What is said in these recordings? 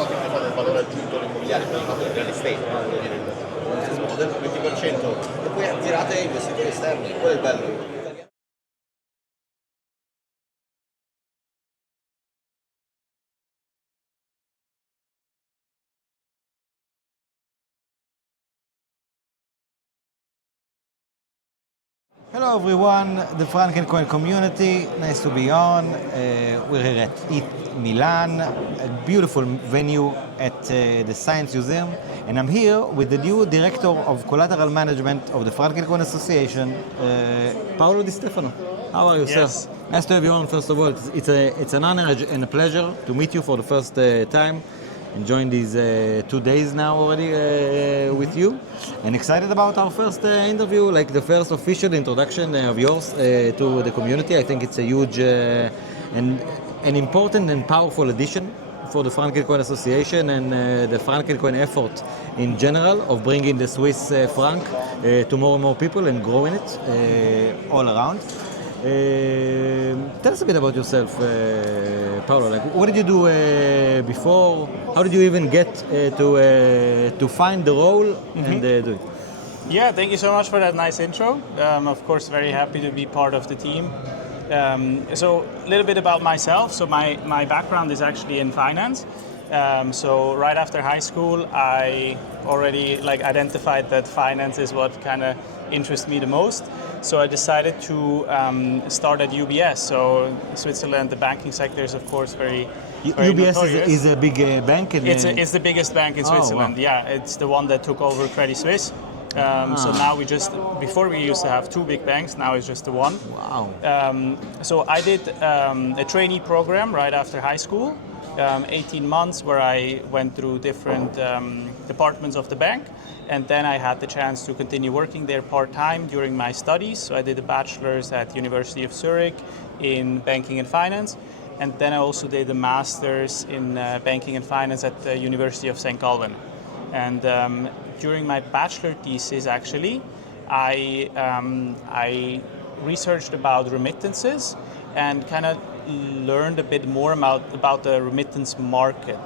so che ne fa del valore aggiunto all'immobiliare, quindi fatto del real estate, vuol dire il business model, 20% e poi attirate investitori esterni, quello è il bello. Hello everyone, the Frankencoin community, nice to be on. We're here at ETH Milan, a beautiful venue at the Science Museum, and I'm here with the new Director of Collateral Management of the Frankencoin Association, Paolo Di Stefano. How are you, Yes. sir? Nice to have you on, first of all. It's an honor and a pleasure to meet you for the first time. Enjoying these 2 days now already with you, and excited about our first interview, like the first official introduction of yours to the community. I think it's a huge and an important and powerful addition for the Frankencoin Association and the Frankencoin effort in general of bringing the Swiss franc to more and more people and growing it all around. Tell us a bit about yourself, Paolo. Like, what did you do before? How did you even get to find the role and do it? Yeah, thank you so much for that nice intro. Of course, very happy to be part of the team. So a little bit about myself. So my background is actually in finance. So right after high school, I already identified that finance is what kind of interests me the most. So I decided to start at UBS. So Switzerland, the banking sector is of course very UBS notorious. is a big bank. It's the biggest bank in Switzerland. Wow. Yeah, it's the one that took over Credit Suisse. So now before we used to have two big banks, now it's just the one. Wow. So I did a trainee program right after high school, 18 months where I went through different departments of the bank. And then I had the chance to continue working there part-time during my studies. So I did a bachelor's at University of Zurich in banking and finance. And then I also did a master's in banking and finance at the University of St. Gallen. And during my bachelor thesis, actually, I researched about remittances and kind of learned a bit more about the remittance market.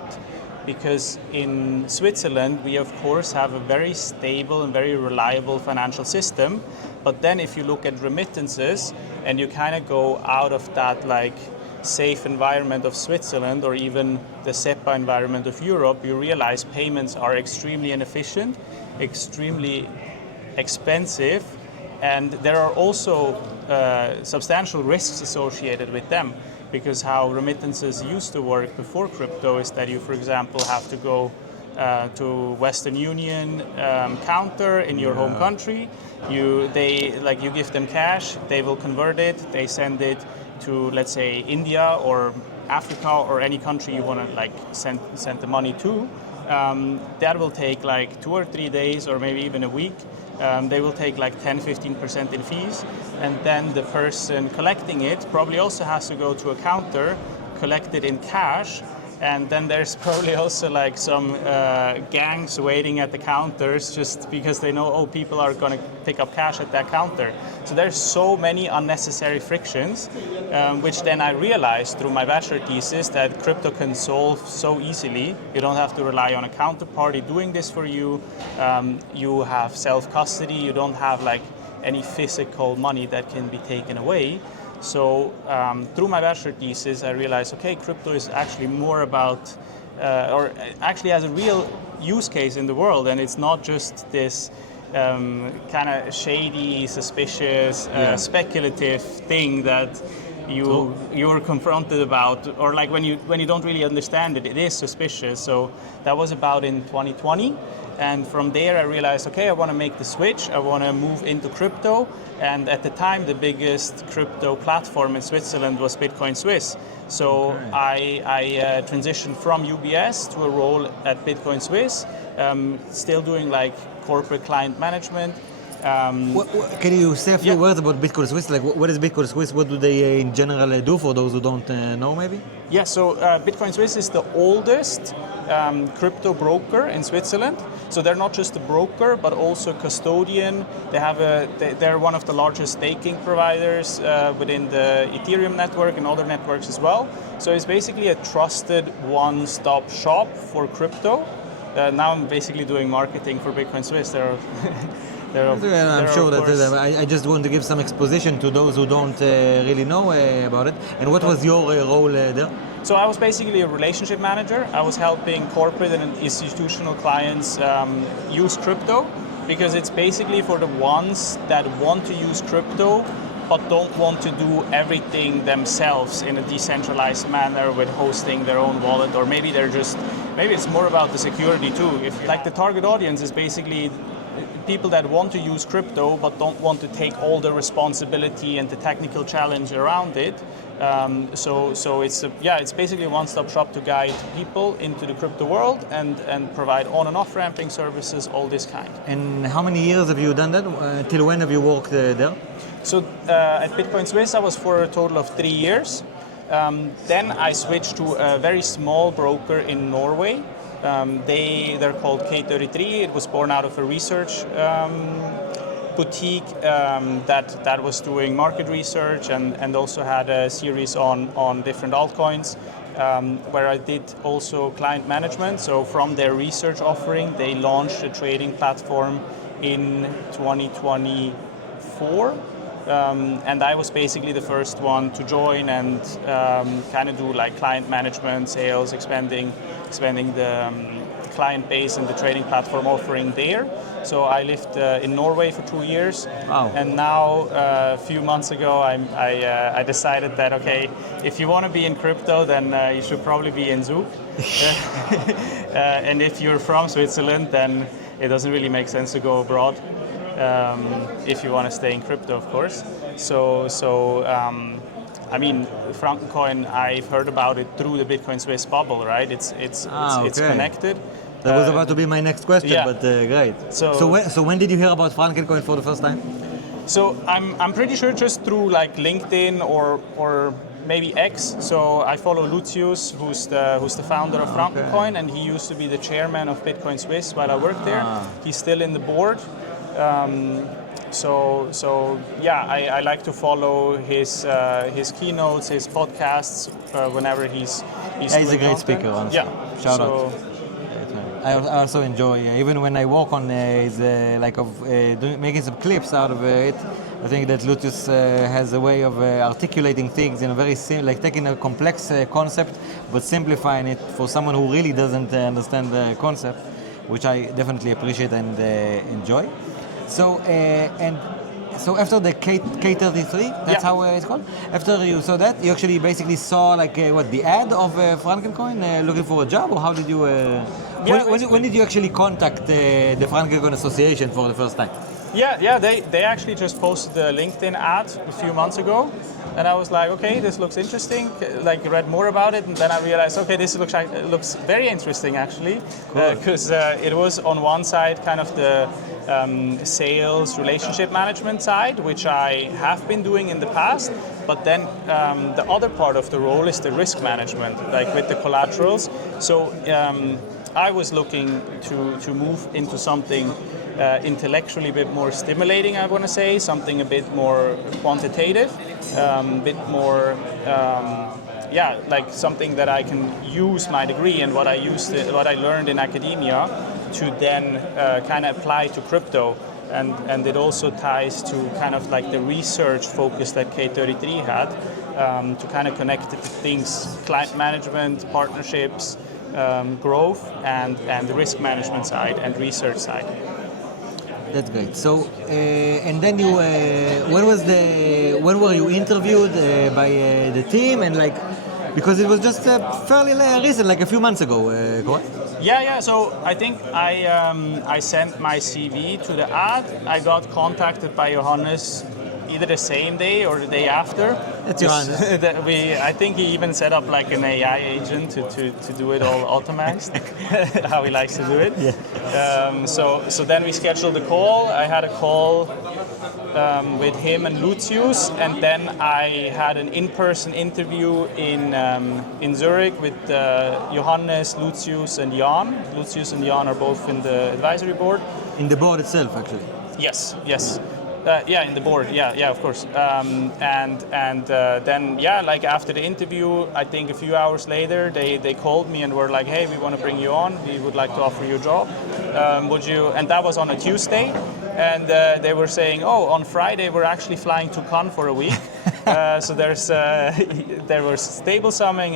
Because in Switzerland, we of course have a very stable and very reliable financial system. But then if you look at remittances and you kind of go out of that safe environment of Switzerland or even the SEPA environment of Europe, you realize payments are extremely inefficient, extremely expensive, and there are also substantial risks associated with them. Because how remittances used to work before crypto is that you, for example, have to go to Western Union counter in your home country. You give them cash, they will convert it, they send it to, let's say, India or Africa or any country you want to send the money to. That will take 2 or 3 days or maybe even a week. They will take 10-15% in fees, and then the person collecting it probably also has to go to a counter, collect it in cash, and then there's probably also some gangs waiting at the counters just because they know, people are going to pick up cash at that counter. So there's so many unnecessary frictions, which then I realized through my bachelor thesis that crypto can solve so easily. You don't have to rely on a counterparty doing this for you. You have self-custody. You don't have any physical money that can be taken away. So through my bachelor thesis, I realized, crypto is actually more about, or actually has a real use case in the world, and it's not just this kind of shady, suspicious, speculative thing that you're confronted about, or when you don't really understand it, it is suspicious. So that was about in 2020. And from there I realized, I want to make the switch, I want to move into crypto. And at the time, the biggest crypto platform in Switzerland was Bitcoin Swiss. So I transitioned from UBS to a role at Bitcoin Swiss, still doing corporate client management. Can you say a few words about Bitcoin Swiss? What is Bitcoin Swiss? What do they in general do for those who don't know, maybe? Yeah, so Bitcoin Swiss is the oldest crypto broker in Switzerland. So they're not just a broker, but also a custodian. They're one of the largest staking providers within the Ethereum network and other networks as well. So it's basically a trusted one-stop shop for crypto. Now I'm basically doing marketing for Bitcoin Swiss. I'm sure that I just want to give some exposition to those who don't really know about it. And what was your role there? So I was basically a relationship manager. I was helping corporate and institutional clients use crypto, because it's basically for the ones that want to use crypto but don't want to do everything themselves in a decentralized manner with hosting their own wallet, or maybe it's more about the security too. Like the target audience is basically people that want to use crypto but don't want to take all the responsibility and the technical challenge around it. So it's basically a one-stop shop to guide people into the crypto world and provide on and off ramping services, all this kind. And how many years have you done that? Till when have you worked there? So at Bitcoin Swiss I was for a total of 3 years. Then I switched to a very small broker in Norway. They're called K33. It was born out of a research boutique that was doing market research and also had a series on different altcoins, where I did also client management. So from their research offering, they launched a trading platform in 2024. And I was basically the first one to join and kind of do like client management, sales, expanding the client base and the trading platform offering there. So I lived in Norway for 2 years. Wow. And now a few months ago I decided that, okay, if you want to be in crypto, then you should probably be in Zug. And if you're from Switzerland, then it doesn't really make sense to go abroad. If you want to stay in crypto, of course. I mean, Frankencoin, I've heard about it through the Bitcoin Swiss bubble, right? It's connected. That was about to be my next question, yeah. but great. So when did you hear about Frankencoin for the first time? So I'm pretty sure just through like LinkedIn or maybe X. So I follow Lucius, who's the founder of Frankencoin, and he used to be the chairman of Bitcoin Swiss while I worked there. He's still in the board. I like to follow his keynotes, his podcasts whenever he's he's a great speaker. Honestly. Yeah, shout out. I also enjoy, even when I work on making some clips out of it. I think that Lucius has a way of articulating things in a very taking a complex concept but simplifying it for someone who really doesn't understand the concept, which I definitely appreciate and enjoy. So after the K33, that's how it's called. After you saw that, you actually basically saw the ad of Frankencoin looking for a job, or how did you? When did you actually contact the Frankencoin Association for the first time? Yeah, they actually just posted a LinkedIn ad a few months ago, and I was like, okay, this looks interesting. Read more about it, and then I realized, okay, this looks very interesting actually, because it was on one side kind of the sales relationship management side, which I have been doing in the past, but then the other part of the role is the risk management, like with the collaterals. So I was looking to move into something intellectually a bit more stimulating, I want to say, something a bit more quantitative, a bit more, like something that I can use my degree and what I learned in academia to then kind of apply to crypto. And it also ties to kind of like the research focus that K33 had, to kind of connect it to things, client management, partnerships, growth, and the risk management side and research side. That's great. So, and then you, when were you interviewed by the team, and because it was just fairly recent, like a few months ago, correct? Yeah. So I think I sent my CV to the ad. I got contacted by Johannes either the same day or the day after. That's Johannes. I think he even set up like an AI agent to do it all automated, how he likes to do it. Yeah. So then we scheduled a call. I had a call with him and Lucius, and then I had an in-person interview in Zurich with Johannes, Lucius, and Jan. Lucius and Jan are both in the advisory board. In the board itself, actually. Yes. Yeah, in the board. Yeah, of course. Then like after the interview, I think a few hours later, they called me and were like, "Hey, we want to bring you on. We would like to offer you a job. Would you?" And that was on a Tuesday, and they were saying, "Oh, on Friday we're actually flying to Cannes for a week." So there was Stable Summit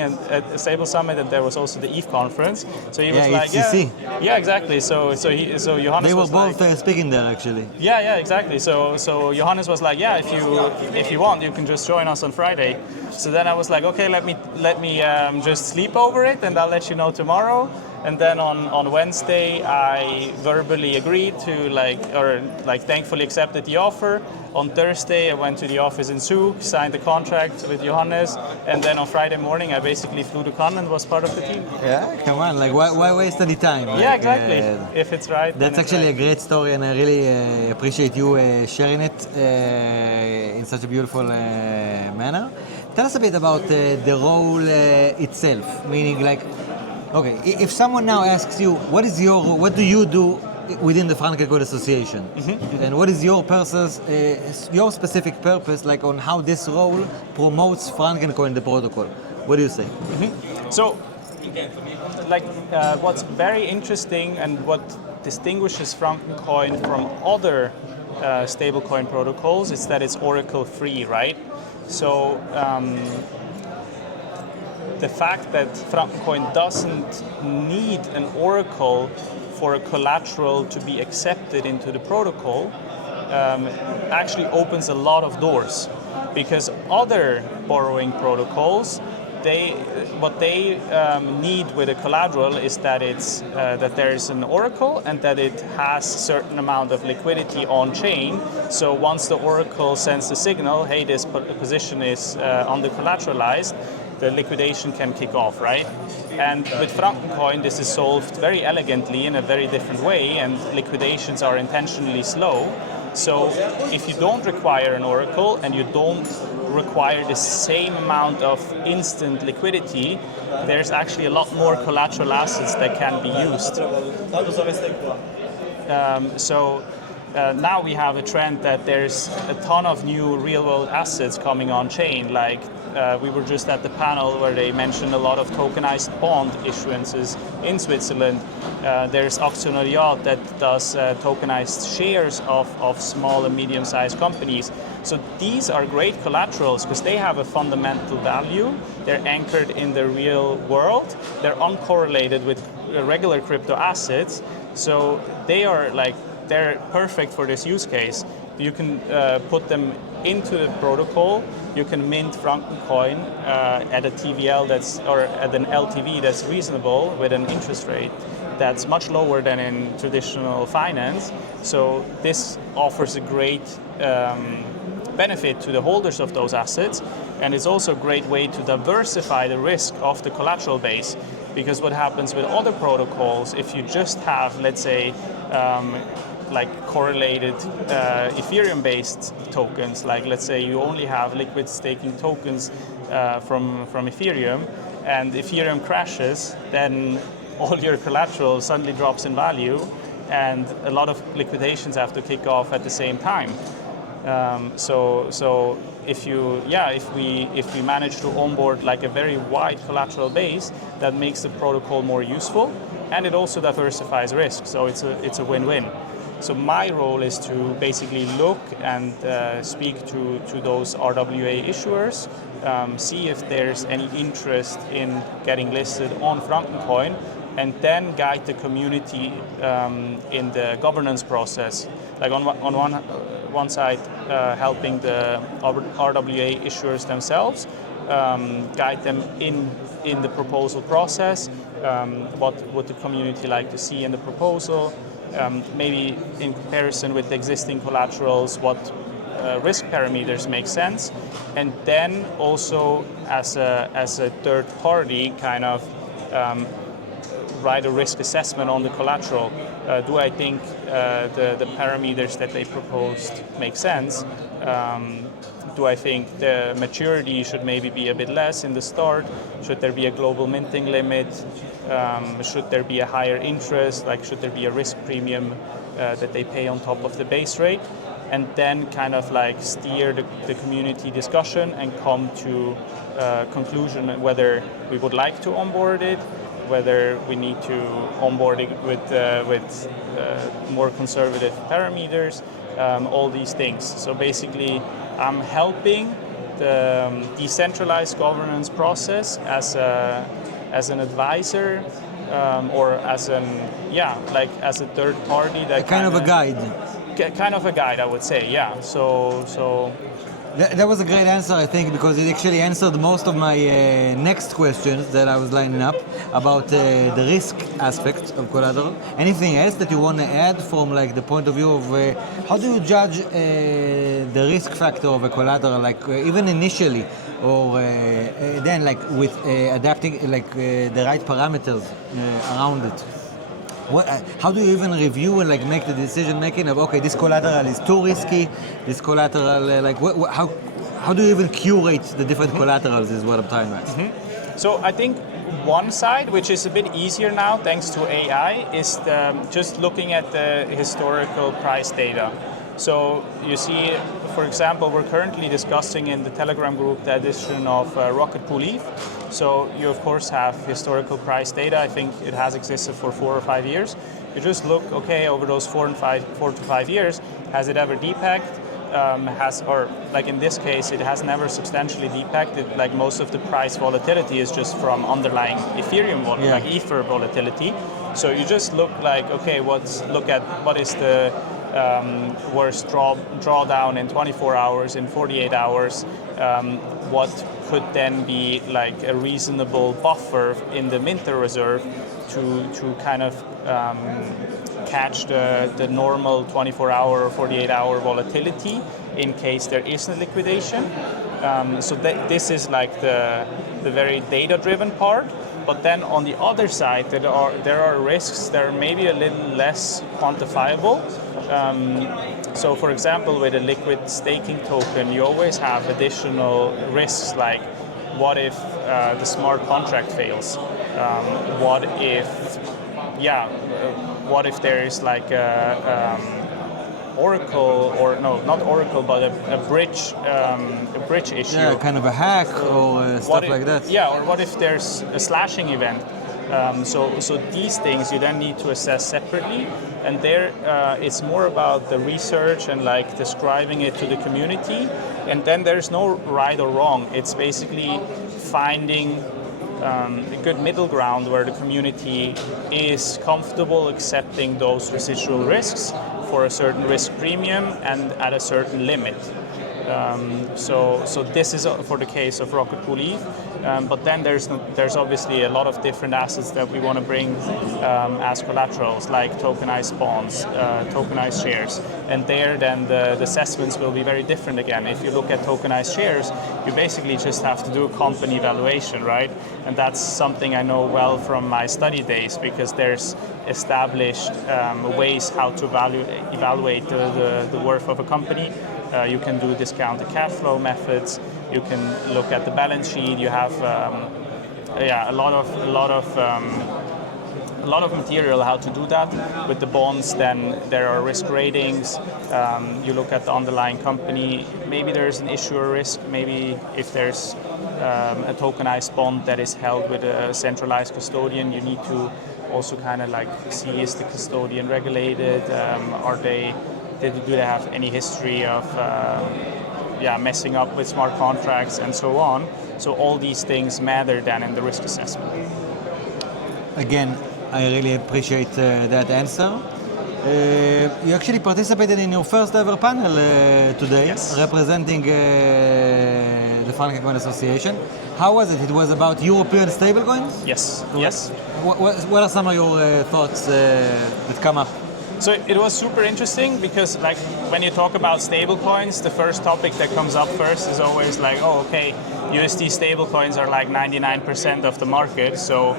and there was also the ETH conference. So he was like, ETH. yeah, exactly. So Johannes They were was both like, speaking there, actually. yeah, exactly. So Johannes was like, yeah, if you want, you can just join us on Friday. So then I was like, okay, let me just sleep over it, and I'll let you know tomorrow. And then on Wednesday, I verbally agreed to thankfully accepted the offer. On Thursday, I went to the office in Zug, signed the contract with Johannes, and then on Friday morning, I basically flew to Cannes and was part of the team. Yeah, come on, like why waste any time? Yeah, exactly. If it's right. That's actually a great story, and I really appreciate you sharing it in such a beautiful manner. Tell us a bit about the role itself, meaning like, okay, if someone now asks you, what do you do within the Frankencoin Association, and what is your specific purpose, like on how this role promotes Frankencoin, the protocol? What do you say? So, what's very interesting and what distinguishes Frankencoin from other stablecoin protocols is that it's Oracle-free, right? So. The fact that Frankencoin doesn't need an oracle for a collateral to be accepted into the protocol actually opens a lot of doors, because other borrowing protocols, what they need with a collateral is that that there is an oracle and that it has a certain amount of liquidity on chain. So once the oracle sends the signal, hey, this position is under-collateralized, the liquidation can kick off, right? And with Frankencoin, this is solved very elegantly in a very different way, and liquidations are intentionally slow. So if you don't require an oracle and you don't require the same amount of instant liquidity, there's actually a lot more collateral assets that can be used. Now we have a trend that there's a ton of new real-world assets coming on chain. Like we were just at the panel where they mentioned a lot of tokenized bond issuances in Switzerland. There's Actionariat that does tokenized shares of small and medium-sized companies. So these are great collaterals because they have a fundamental value. They're anchored in the real world. They're uncorrelated with regular crypto assets. So they're perfect for this use case. You can put them into the protocol. You can mint Frankencoin at a TVL or at an LTV that's reasonable with an interest rate that's much lower than in traditional finance. So this offers a great benefit to the holders of those assets, and it's also a great way to diversify the risk of the collateral base. Because what happens with other protocols, if you just have, let's say, correlated Ethereum-based tokens, like let's say you only have liquid staking tokens from Ethereum, and Ethereum crashes, then all your collateral suddenly drops in value, and a lot of liquidations have to kick off at the same time. So if we manage to onboard like a very wide collateral base, that makes the protocol more useful, and it also diversifies risk. So it's a win-win. So my role is to basically look and speak to those RWA issuers, see if there's any interest in getting listed on Frankencoin, and then guide the community in the governance process. Like on one side, helping the RWA issuers themselves, guide them in the proposal process, what would the community like to see in the proposal, maybe in comparison with the existing collaterals, what risk parameters make sense, and then also as a third party kind of write a risk assessment on the collateral. Do I think the parameters that they proposed make sense? Do I think the maturity should maybe be a bit less in the start? Should there be a global minting limit? Should there be a higher interest? Like, should there be a risk premium that they pay on top of the base rate? And then kind of like steer the community discussion and come to a conclusion whether we would like to onboard it, whether we need to onboard it with more conservative parameters, all these things. So basically, I'm helping the decentralized governance process as an advisor or as a third party that kind of a guide. Kind of a guide, I would say, yeah. So that was a great answer, I think, because it actually answered most of my next questions that I was lining up about the risk aspect of collateral. Anything else that you want to add from like the point of view of how do you judge the risk factor of a collateral, like even initially, or then like with adapting like the right parameters around it? How do you even review and like make the decision making of okay, this collateral is too risky, this collateral how do you even curate the different collaterals is what I'm talking about. So I think one side, which is a bit easier now thanks to AI, is just looking at the historical price data. So you see, for example, we're currently discussing in the Telegram group the addition of Rocket Pool ETH. So you of course have historical price data. I think it has existed for 4 or 5 years. You just look, okay, over those 4 to 5 years, has it ever depegged? Or like in this case, it has never substantially depegged. Like most of the price volatility is just from underlying Ethereum like Ether volatility. So you just look like, okay, look at what is the worst drawdown in 24 hours, in 48 hours, what could then be like a reasonable buffer in the minter reserve to kind of catch the normal 24-hour or 48-hour volatility in case there is a liquidation. So this is like the very data-driven part. But then on the other side, there are risks that are maybe a little less quantifiable. So for example, with a liquid staking token, you always have additional risks like what if the smart contract fails? What if there is like Oracle, or no, not Oracle, but a bridge issue. Yeah, kind of a hack or stuff like that. Yeah, or what if there's a slashing event? So these things you then need to assess separately, and there it's more about the research and like describing it to the community, and then there's no right or wrong. It's basically finding a good middle ground where the community is comfortable accepting those residual risks for a certain risk premium and at a certain limit. So this is for the case of Rocket Pool ETH, but then there's obviously a lot of different assets that we want to bring as collaterals, like tokenized bonds, tokenized shares, and there then the assessments will be very different again. If you look at tokenized shares, you basically just have to do a company valuation, right? And that's something I know well from my study days, because there's established ways how to evaluate the worth of a company. You can do discounted cash flow methods. You can look at the balance sheet. You have a lot of material how to do that. With the bonds, then there are risk ratings. You look at the underlying company. Maybe there's an issuer risk. Maybe if there's a tokenized bond that is held with a centralized custodian, you need to also kind of like see, is the custodian regulated? Do they have any history of messing up with smart contracts and so on? So all these things matter then in the risk assessment. Again, I really appreciate that answer. You actually participated in your first ever panel today, yes, representing the Frankencoin Association. How was it? It was about European stablecoins? Yes, Correct? yes. What are some of your thoughts that come up? So it was super interesting because, like, when you talk about stablecoins, the first topic that comes up first is always like, oh, okay, USD stablecoins are like 99% of the market. So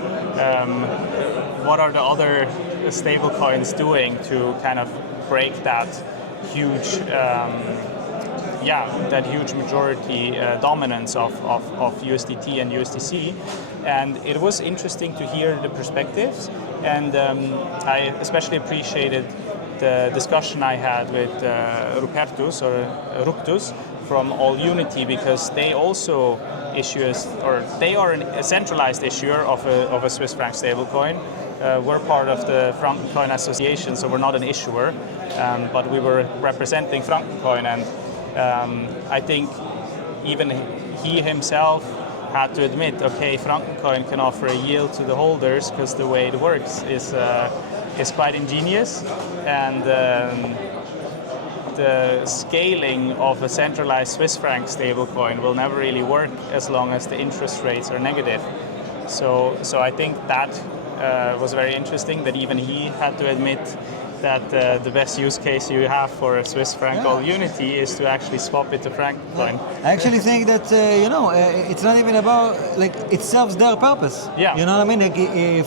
what are the other stable coins doing to kind of break that huge that huge majority dominance of USDT and USDC. And it was interesting to hear the perspectives, and I especially appreciated the discussion I had with Rupertus from All Unity, because they also they are a centralized issuer of a Swiss franc stablecoin. We're part of the Frankencoin Association, so we're not an issuer, but we were representing Frankencoin, and I think even he himself had to admit, okay, Frankencoin can offer a yield to the holders because the way it works is quite ingenious, and the scaling of a centralized Swiss franc stablecoin will never really work as long as the interest rates are negative. So I think that was very interesting, that even he had to admit that the best use case you have for a Swiss franc All Unity is to actually swap it to Frankencoin. I actually think that it's not even about, like, it serves their purpose. Yeah. You know what I mean? Like,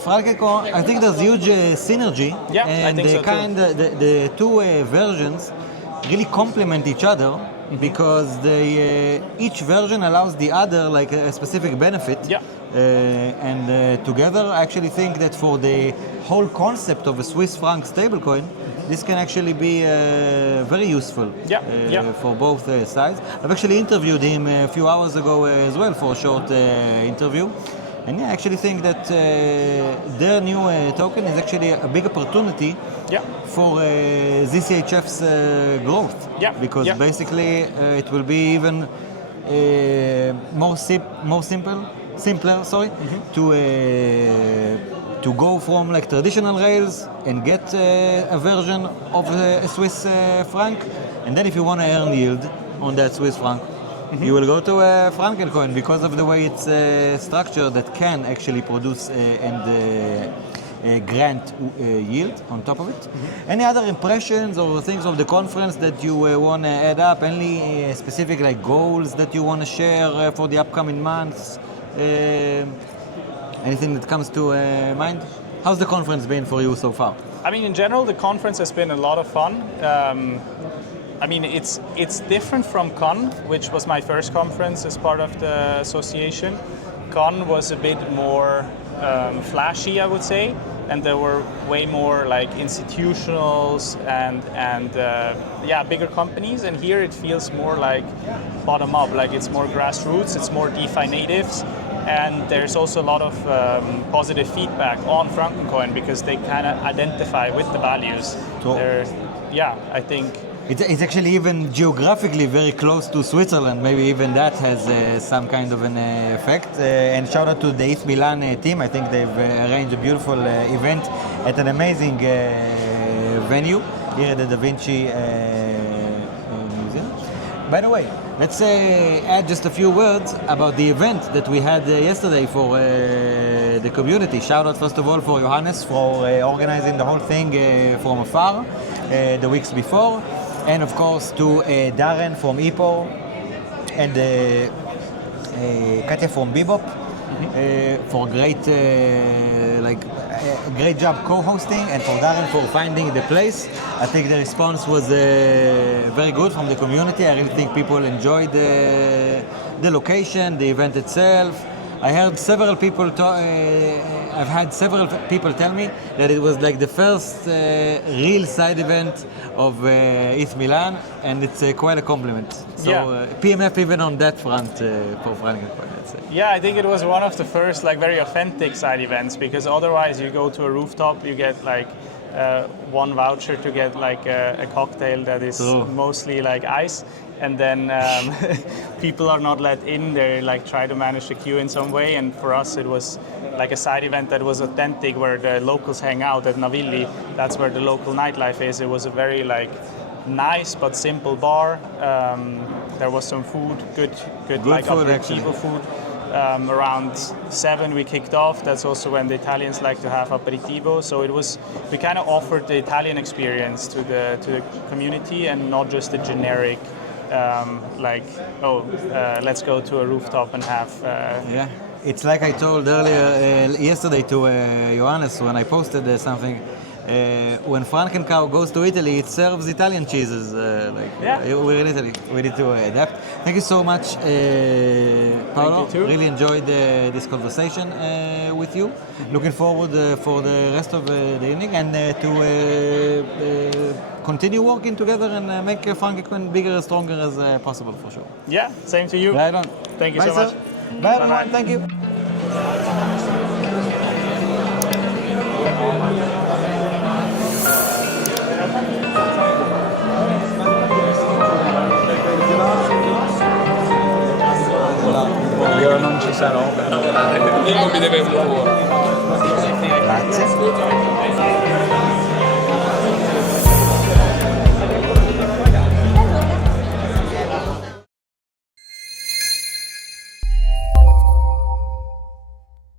Frankencoin, I think there's huge synergy. Yeah, and I think so too. The two versions really complement each other, because each version allows the other like a specific benefit. Yeah. And together, I actually think that for the whole concept of a Swiss franc stablecoin, this can actually be very useful for both sides. I've actually interviewed him a few hours ago as well for a short interview. And I actually think that their new token is actually a big opportunity for ZCHF's growth. Because basically it will be even simpler, to go from like traditional rails and get a version of a Swiss franc, and then if you want to earn yield on that Swiss franc, you will go to a Frankencoin, because of the way it's structured, that can actually produce and grant yield on top of it. Any other impressions or things of the conference that you want to add up? Any specific like goals that you want to share for the upcoming months? Anything that comes to mind? How's the conference been for you so far? I mean, in general, the conference has been a lot of fun. I mean, it's different from Con, which was my first conference as part of the association. Con was a bit more flashy, I would say, and there were way more like institutionals and bigger companies. And here it feels more like bottom up, like it's more grassroots, it's more DeFi natives. And there's also a lot of positive feedback on Frankencoin, because they kind of identify with the values. I think it's actually even geographically very close to Switzerland. Maybe even that has some kind of an effect. And shout out to the ETH Milan team. I think they've arranged a beautiful event at an amazing venue here at the Da Vinci Museum. By the way, let's add just a few words about the event that we had yesterday for the community. Shout out first of all for Johannes for organizing the whole thing from afar the weeks before, and of course to Darren from EPO and Katya from Bebop for great job co-hosting, and for Darren for finding the place. I think the response was very good from the community. I really think people enjoyed the location, the event itself. I heard several people I've had several people tell me that it was like the first real side event of ETH Milan, and it's quite a compliment. So PMF even on that front for Frankencoin, I'd say. Yeah, I think it was one of the first like very authentic side events, because otherwise you go to a rooftop, you get like one voucher to get like a cocktail that is mostly like ice, and then people are not let in. They like try to manage the queue in some way, and for us it was like a side event that was authentic, where the locals hang out at Navilli. That's where the local nightlife is. It was a very like nice but simple bar. There was some food, good like food, aperitivo food. Around 7 we kicked off. That's also when the Italians like to have aperitivo. So we kind of offered the Italian experience to the community, and not just a generic let's go to a rooftop and have It's like I told earlier yesterday to Johannes when I posted something. When Frankencoin goes to Italy, it serves Italian cheeses. We're in Italy. We need to adapt. Thank you so much, Paolo. Thank you too. Really enjoyed this conversation with you. Looking forward for the rest of the evening and to continue working together and make Frankencoin bigger and stronger as possible for sure. Yeah, same to you. Right on. Thank you Bye, so sir. much. Bye, Bye-bye. everyone. Thank you. Io non ci sarò per lavorare, quindi non mi deve un lavoro. Grazie.